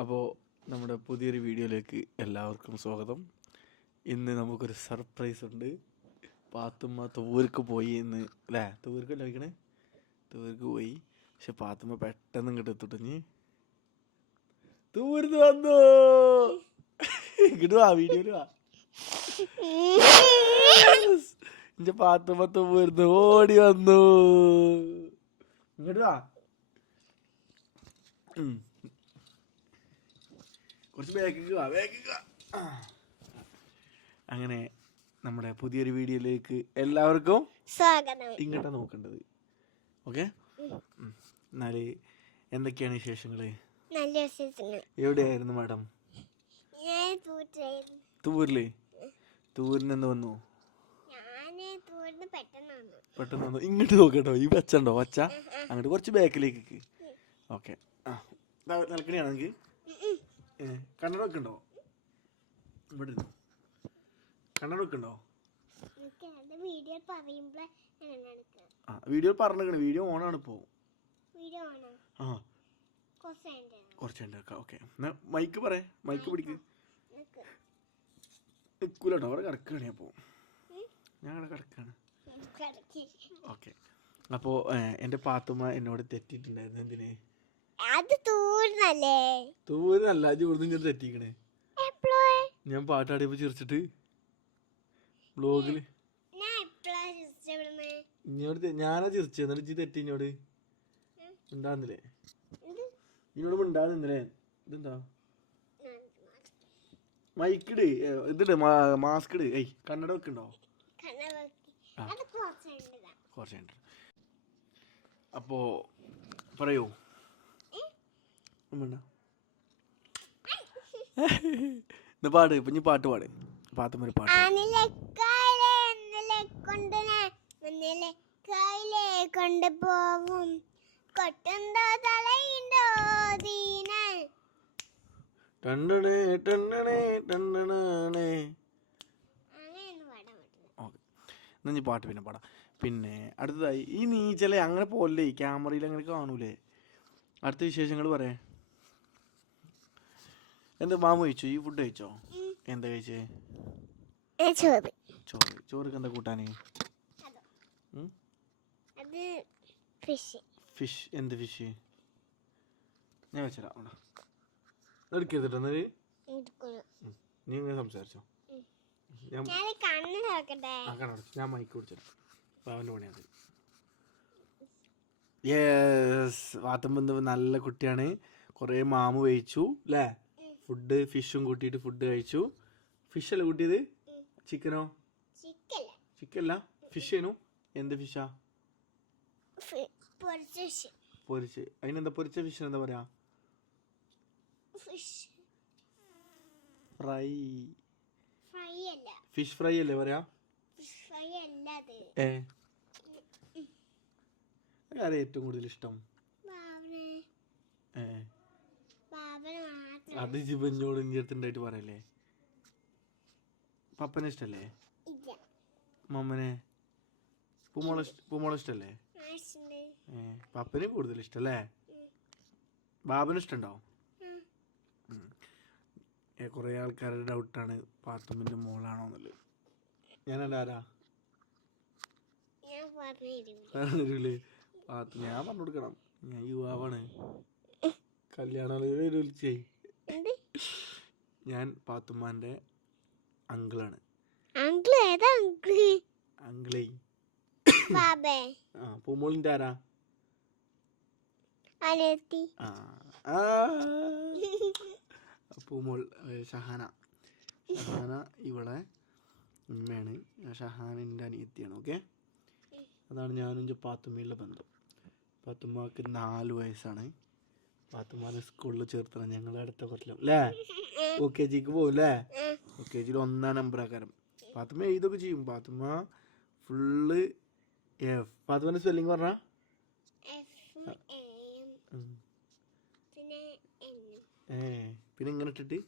അപ്പോൾ നമ്മുടെ പുതിയൊരു വീഡിയോയിലേക്ക് എല്ലാവർക്കും സ്വാഗതം. ഇന്ന് നമുക്കൊരു സർപ്രൈസ് ഉണ്ട്. പാത്തുമ്മ തൂർക്ക് പോയി ഇന്ന് അല്ലേ? തൂർക്കല്ലേ വയ്ക്കണേ? തൂർക്ക് പോയി. പക്ഷെ പാത്തുമ്മ പെട്ടെന്ന് ഇങ്ങോട്ട് എത്തിട്ടുഞ്ഞ് തൂർന്ന് വന്നു. ഇങ്ങോട്ട് വാ, വീഡിയോയിൽ വാ. എന്റെ പാത്തുമ്മ തൂർന്ന് ഓടി വന്നു. ഇങ്ങോട്ട് വാ. കുറച്ച് ബാക്കിക്ക് വാ, ബാക്കിക്ക് വാ. അങ്ങനെ നമ്മുടെ പുതിയൊരു വീഡിയോയിലേക്ക് എല്ലാവർക്കും സ്വാഗതം. ഇങ്ങോട്ടാ നോക്കേണ്ടത്. ഓക്കെ, എന്നാല് എന്തൊക്കെയാണ് വിശേഷങ്ങള്? നല്ല വിശേഷങ്ങൾ. എവിടെയായിരുന്നു മാഡം? തൂരില്. തൂരിന് എന്ന് വന്നു? പെട്ടെന്ന് വന്നു. ഇങ്ങോട്ട് നോക്കട്ടോ, ഈ പച്ച ഉണ്ടോ? പച്ച അങ്ങോട്ട് കുറച്ച് ബാക്കിലേക്ക്. ഓക്കെ, നൽകണിയാണോ എനിക്ക്? കണ്ണട വെക്കുണ്ടോ? ഇവിടെ കണ്ണട വെക്കുണ്ടോ? വീഡിയോ പറഞ്ഞേക്കണേ, വീഡിയോ ഓണാണ് ഇപ്പോ. ആ കുറച്ച് വെക്കാം. ഓക്കെ, എന്നാ മൈക്ക് പറയേ, മൈക്ക് പിടിക്ക്. നിൽക്കൂലട്ടോ, അവിടെ കിടക്കുകയാണ്. അപ്പോൾ ഞാൻ അവിടെ കിടക്കുകയാണ്. ഓക്കെ, അപ്പോൾ എൻ്റെ പാത്തുമ്മ എന്നോട് തെറ്റിയിട്ടുണ്ടായിരുന്നു. എന്തിന്? തൂരിനല്ല, ഇവിടുന്ന് ഞാൻ തെറ്റിക്കണേ. ഞാൻ പാട്ടാടിയപ്പോ ചിരിച്ചിട്ട് ബ്ലോഗില് ഇങ്ങോട്ട് ഞാനാ ചിരിച്ചു. എന്നിട്ട് ഇജ്ജ് തെറ്റി ഇഞ്ഞോട് ഉണ്ടാകുന്നില്ലേ? ഇന്നോട് ഉണ്ടാകുന്നില്ലേ? ഇതെന്താ മൈക്കിട്, ഇതിട്, മാസ്ക് ഇട്. ഏയ് കണ്ണട വെക്കുണ്ടോ? കുറച്ചുണ്ട്. അപ്പോ പറയൂ. ഇന്ന് പാട്. ഇപ്പൊ ഇനി പാട്ട് പാട്. പാത്തുമ്മ പാട്ട്. കൊണ്ടുപോവും കൊട്ടുണ്ടോ തലയുണ്ടോ ദീനൻ. ടണ്ടണേ ടണ്ടണേ ടണ്ടണേ. എന്നാ ഇനി പാട്ട് പിന്നെ പാടാം. പിന്നെ അടുത്തതായി ഈ നീച്ചലെ അങ്ങനെ പോലെ ക്യാമറയിൽ അങ്ങനെ കാണൂലേ? അടുത്ത വിശേഷങ്ങൾ പറയേ. എന്താ മാമ കഴിച്ചോ? ഈ ഫുഡ് കഴിച്ചോ? എന്താ കഴിച്ചേ? ചോറ്. ചോറുക്ക് എന്താ കൂട്ടാന്? ഫിഷ്. എന്ത് ഫിഷ്? ഞാൻ വെച്ചരാം. എടുക്കരുതട്ടോ. എന്നാല് നീ ഇങ്ങനെ സംസാരിച്ചോ. ഞാൻ മൈക്ക് പിടിച്ചോ. അവൻ്റെ പണിയത്. യെസ്, പാത്തുമ്മ നല്ല കുട്ടിയാണ്. കുറേ മാമു കഴിച്ചു അല്ലേ? ഫുഡ് ഫിഷും കൂട്ടിയിട്ട് ഫുഡ് കഴിച്ചു. ഫിഷ് അല്ലേ കൂട്ടിയത്? ചിക്കനോ? ചിക്കല്ല, ഫിഷ് ആയിരുന്നു. എന്ത് ഫിഷാ? പൊരിച്ച്. അതിനെന്താ പൊരിച്ച ഫിഷിന് എന്താ പറയാ? ഫ്രൈ. ഫിഷ് ഫ്രൈ അല്ലേ പറയാ? ആരെ ഏറ്റവും കൂടുതൽ ഇഷ്ടം? അത് ജിബനോട് ഇന്റെ അടുത്തുണ്ടായിട്ട് പറയല്ലേ? പപ്പനെ ഇഷ്ടല്ലേ? മമ്മനെ? പൂമോളെ ഇഷ്ടല്ലേ? പപ്പനെ കൂടുതൽ ഇഷ്ടല്ലേ? ബാബന് ഇഷ്ടണ്ടോ? കുറെ ആൾക്കാരുടെ ഡൗട്ടാണ് പാത്തുമ്മന്റെ മോളാണോന്നുള്ളത്. ഞാനല്ല, ആരാ? പറഞ്ഞില്ലേ? ഞാൻ പറഞ്ഞു കൊടുക്കണം. ഞാൻ യുവാവാണ്. കല്യാണം വിളിച്ചേ. ഞാൻ പാത്തുമ്മാന്റെ അങ്കിളാണ്. അങ്കിളേ. പൂമോളിന്റെ ആരാ? പൂമോൾ ഷഹാന. ഇവളെ ഉമ്മയാണ്. ഷഹാനിന്റെ അനിയത്തിയാണ്. ഓക്കെ, അതാണ് ഞാനും എൻ്റെ പാത്തുമ്മയുള്ള ബന്ധം. പാത്തുമ്മക്ക് 4 വയസ്സാണ്. പാത്തുമ്മാനെ സ്കൂളിൽ ചേർത്തണം ഞങ്ങൾ അടുത്ത കൊല്ലം അല്ലേ? OKG പോകും അല്ലേ? OKG 1ാം നമ്പർ ആക്കാരം. പാത്തുമ്മ എഴുതൊക്കെ ചെയ്യും. Pathumma full F. പാത്തുമ്മന്റെ സ്പെല്ലിങ് പറഞ്ഞ പിന്നെ ഇങ്ങനെ ഇട്ടിട്ട്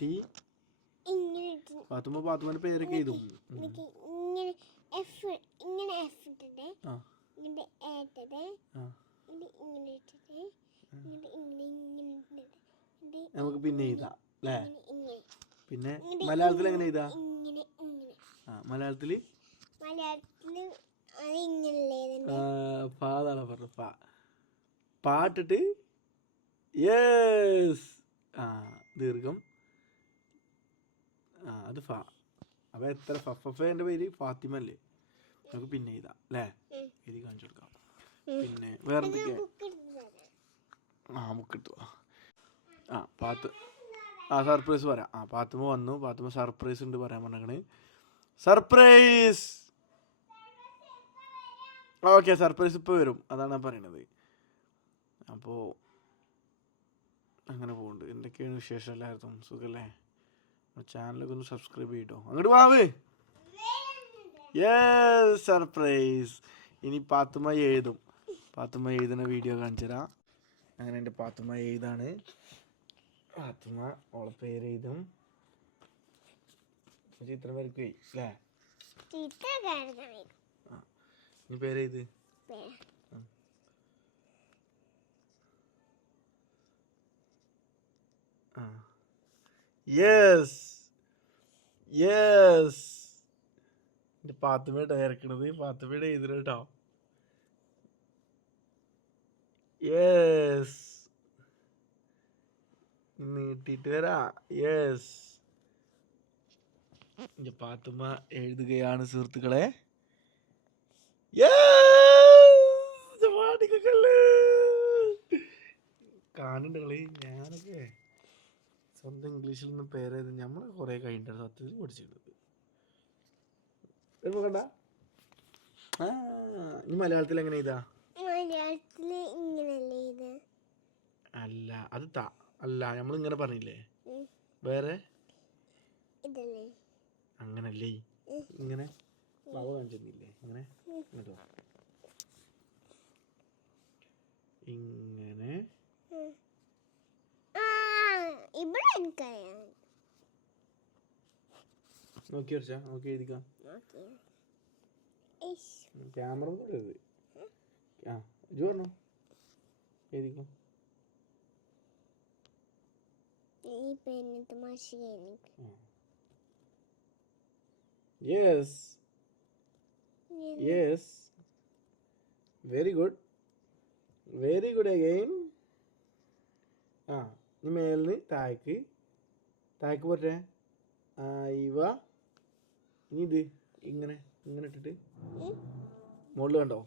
ടി. പാത്തുമ്മന്റെ പേരൊക്കെ എഴുതും. നമുക്ക് പിന്നെ എഴുതാം അല്ലേ? ഇങ്ങനെ പിന്നെ മലയാളത്തിൽ എങ്ങനെ എഴുതാ? ഇങ്ങനെ ഇങ്ങനെ മലയാളത്തില് മലയാളത്തില് അത് ഇങ്ങനല്ലേ ഇതിന്റെ പാതാണ് പറഞ്ഞു. പാട്ടിട്ട് യെസ് ദീർഘം അത് ഫ. അപ്പൊ എത്ര ഫഫേന്റെ പേര് ഫാത്തിമ അല്ലേ? നമുക്ക് പിന്നെ എഴുതാം അല്ലേ? എഴുതി കാണിച്ചു കൊടുക്കാം. പിന്നെ വേറെ എന്തൊക്കെയാ? ബുക്ക് എടുത്തു. സർപ്രൈസ് പറയാം. പാത്തുമ്മ വന്നു. പാത്തുമ്മ സർപ്രൈസ് ഉണ്ട് പറയാൻ പറഞ്ഞേ. സർപ്രൈസ്. ഓക്കെ, സർപ്രൈസ് ഇപ്പോൾ വരും. അതാണ് ഞാൻ പറയണത്. അപ്പോൾ അങ്ങനെ പോകുന്നുണ്ട്. എന്തൊക്കെയാണ് വിശേഷം? എല്ലാവർക്കും സുഖല്ലേ? ചാനലൊക്കെ ഒന്ന് സബ്സ്ക്രൈബ് ചെയ്തോ. അങ്ങോട്ട് വാവേ. Yes, surprise. ഇനി പാത്തുമ്മ എഴുതും. പാത്തുമ്മ എഴുതുന്ന വീഡിയോ കാണിച്ചു തരാം. അങ്ങനെ എൻ്റെ പാത്തുമ്മ എഴുതാണ്. പാത്തുമ്മ ഓളെ പേര് എഴുതും. ചിത്രം വരയ്ക്കേ അല്ലേ? ഇനി പേര് എഴുത്. Yes yes. എൻ്റെ പാത്തുമ്മയുടെ ഇറക്കണത്. പാത്തുമ്മയുടെ എഴുതണം കേട്ടോ. യെസ്, നീട്ടിട്ട് വരാ. യെസ്, എൻ്റെ പാത്തുമ്മ എഴുതുകയാണ് സുഹൃത്തുക്കളെ. കാണുന്നുണ്ട് കളി. ഞാനൊക്കെ സ്വന്തം ഇംഗ്ലീഷിൽ നിന്ന് പേരെഴുതി നമ്മൾ കുറെ കഴിഞ്ഞിട്ടാണ് സത്യത്തിൽ പഠിച്ചിട്ടുള്ളത്. കണ്ട ഇനി മലയാളത്തിൽ എങ്ങനെ എഴുതാ? മലയാളത്തില് ഇങ്ങനല്ലേ ഇത്? അല്ല, അത് അല്ല, നമ്മൾ ഇങ്ങനെ പറഞ്ഞില്ലേ? വേറെ ഇതല്ലേ? അങ്ങനല്ലേ? ഇങ്ങനെ ബാബ കാണിച്ചില്ലേ? അങ്ങനെ ഇങ്ങോട്ടോ. ഇങ്ങനെ ഇവിടെ എനിക്കറിയാം. നോക്കി വരച്ചാ? നോക്കി എഴുതിക്കാം. ക്യാമറ ഒന്നും ഇല്ലത്. ഇജ് പറഞ്ഞോ, എഴുതിക്കോ. Yes yes, very good, very good again. ഇനി മേലിന് താഴേക്ക് പോട്ടെ. ഇവ ഇനി ഇത് ഇങ്ങനെ ഇങ്ങനെ ഇട്ടിട്ട് മുകളിൽ കണ്ടോ?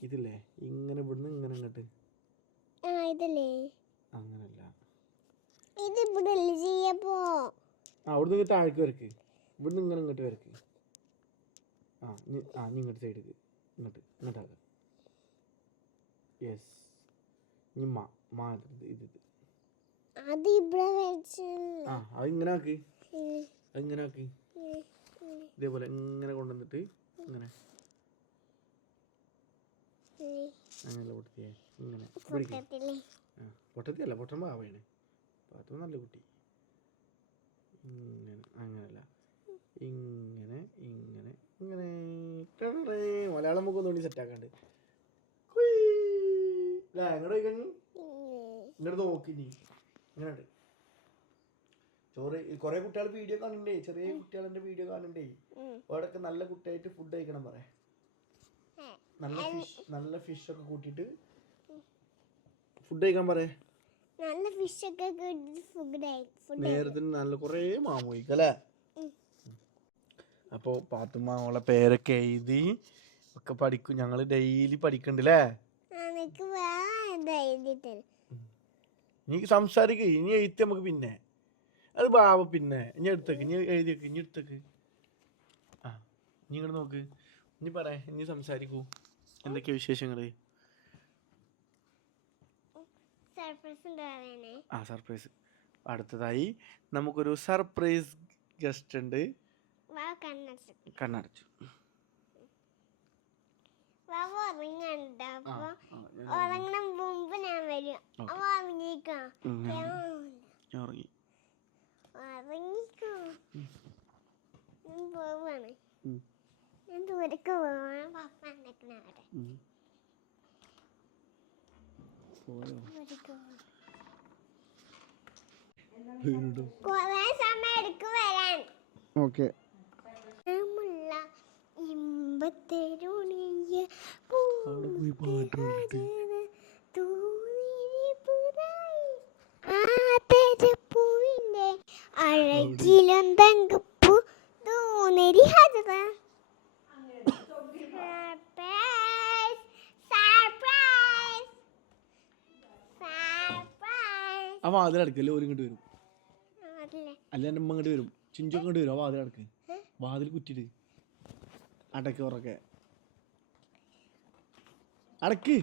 ഇതില്ലേ ഇങ്ങനെ ഇവിടുന്ന് ഇങ്ങനെ ഇങ്ങോട്ട്. അങ്ങനല്ല, അവിടുന്ന് താഴേക്ക് വരക്ക്. ഇവിടുന്ന് ഇങ്ങനെ ഇങ്ങോട്ട് വരക്ക്. ഇനി ഇങ്ങോട്ട് സൈഡിക്ക് ഇങ്ങോട്ടാക്കാം. യെസ്, ഇനി ഇത് അതിങ്ങനെ ആക്കി. അതിങ്ങനെ ആക്കി. ഇതേപോലെ ഇങ്ങനെ കൊണ്ടുവന്നിട്ട് ഇങ്ങനെ അങ്ങനെ പൊട്ടിയേ. ഇങ്ങനെ പൊട്ടത്തിയല്ല, പൊട്ടുമ്പോ ആവേണേ. പാത്രം നല്ല കുട്ടി. ഇങ്ങനെ അങ്ങനല്ല, ഇങ്ങനെ ഇങ്ങനെ ഇങ്ങനെ. മലയാളം മുഖം തോന്നി സെറ്റാക്കാണ്ട്. എങ്ങോട്ട് കഴിഞ്ഞു? ഇങ്ങോട്ട് നോക്കി. നീ ഇങ്ങനെ ചോറ്. കുറെ കുട്ടികൾ വീഡിയോ കാണണ്ടേ, ചെറിയ കുട്ടികൾ എന്റെ വീഡിയോ കാണണ്ടേ. അവിടെയൊക്കെ നല്ല കുട്ടിയായിട്ട് ഫുഡ് കഴിക്കണം പറയാം. നല്ല ഫിഷ് ഒക്കെ കൂട്ടിയിട്ട് ഫുഡ് കഴിക്കാൻ പറയാ. നേരത്തിന് നല്ല കുറെ മാമു കഴിക്കല്ലേ. അപ്പൊ പാത്തുമ്മ അവളെ പേരൊക്കെ എഴുതി ഒക്കെ പഠിക്കും. ഞങ്ങള് ഡെയിലി പഠിക്കണ്ടല്ലേ? നീ സംസാരിക്ക. ഇനി എഴുത്ത് നമുക്ക് പിന്നെ. അത് ബാബ പിന്നെ ഇനി എടുത്തേക്ക്. ഇനി എഴുതിയേക്ക്. ഇനി എടുത്തേക്ക്. ഇനി ഇങ്ങോട്ട് നോക്ക്. ഇനി പറയാ. ഇനി സംസാരിക്കൂ. എന്തൊക്കെയാ വിശേഷങ്ങള്? സർപ്രൈസ്. അടുത്തതായി നമുക്കൊരു സർപ്രൈസ് ഗസ്റ്റ് ഉണ്ട്. കണ്ണടച്ചു. കൊറേ സമയം എടുക്കും വരാൻ. ഓക്കെ. ഇമ്പത്തെരുണിയ അവിടെ പോയി പാട്ട് പാടിട്ട് പൂവിന്റെ അഴകിലും തങ്കപ്പൂ തൂന്നരി ഹജറ. Surprise surprise surprise. ആ വാതിലടക്കല്ലേ ഓര് ഇങ്ങോട്ട് വരും. അതല്ലേ അല്ല എൻ്റെ അമ്മ ഇങ്ങോട്ട് വരും. ചിഞ്ചു ഇങ്ങോട്ട് വരും. ആ വാതിലടക്ക്. വാതിൽ കുറ്റിട്ട് അടക്ക് ഉറക്കെ അടക്ക്.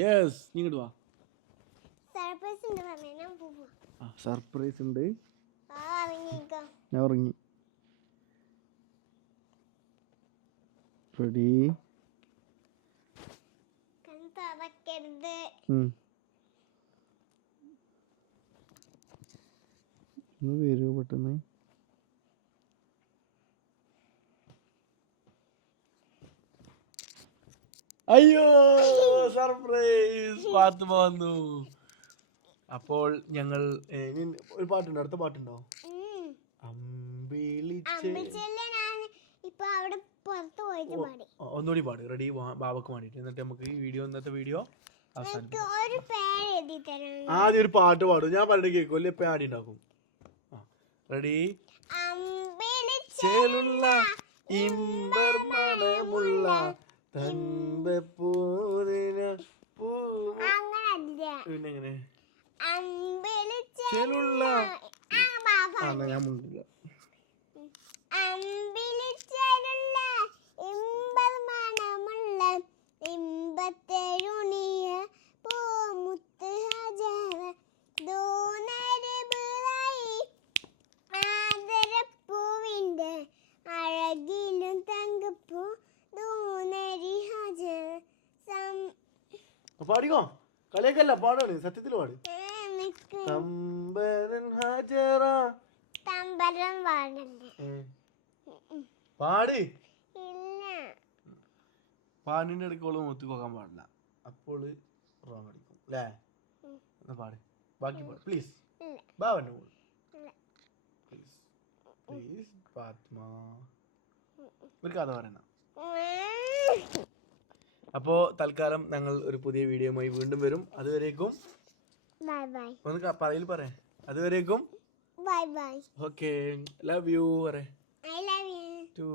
യെസ്, നീ ഇങ്ങോട്ട് വാ. സർപ്രൈസ് ഉണ്ട് പറഞ്ഞേ ഞാൻ പോവാ. ആ സർപ്രൈസ് ഉണ്ട്. ഇറങ്ങിക്കോ. ഞാൻ ഉറങ്ങി. റെഡി? കണ്ണ് തുറക്കരുത്. ഒന്ന് വരുമോ പെട്ടെന്ന്? അയ്യോ, സർപ്രൈസ്, പാത്തുമ്മ വന്നു. അപ്പോൾ ഞങ്ങൾ ഒരു പാട്ടുണ്ടോ? അടുത്ത പാട്ടുണ്ടോ? ഒന്നുകൂടി പാട്. റെഡി? ബാബക്ക് വേണ്ടിട്ട്. എന്നിട്ട് നമുക്ക് ഈ വീഡിയോ, ഇന്നത്തെ വീഡിയോ അവസാനിപ്പിക്കാം. ആദ്യം ഒരു പാട്ട് പാടും. ഞാൻ പറഞ്ഞിട്ട് കേൾക്കും. ഇപ്പൊ ആടി ഉണ്ടാക്കും. റെഡി? ചേലുള്ള ഇമ്പർമണമുള്ള പിന്നെങ്ങനെ ചേലുള്ള ഞാൻ മുണ്ടില്ല. ഇമ്പത്തെരുണിയ പൂമുത്ത് ഹജറ ദൂനരബിളായി ആദരപ്പൂവിന്റെ അഴകിലും തങ്കപ്പൂ ദൂനരി ഹജറ. പാടിക്കോ. കളിയൊക്കെയല്ല, പാടാണ്. സത്യത്തിൽ പാട്. തമ്പരൻ ഹജറ. തമ്പരം പാടല്ലേ? പാട്. ഇല്ല, പാടിന്റെ ഇടയ്ക്കോള് മുത്തി പോകാൻ പാടില്ല. അപ്പോൾ റോങ് അടിക്കും അല്ലേ? എന്നാ പാട്. ബാക്കി പാട് പ്ലീസ്. ബാവന്റെ പോൾ പ്ലീസ്. പ്ലീസ് പാത്മ, ഒരു കഥ പറയണ. അപ്പോൾ തൽക്കാലം ഞങ്ങൾ ഒരു പുതിയ വീഡിയോയുമായി വീണ്ടും വരും. അതുവരേക്കും ബൈ ബൈ. ഒന്ന് പറയിൽ പറയാം. അതുവരേക്കും bye bye. Okay. Love you പറ. I love you to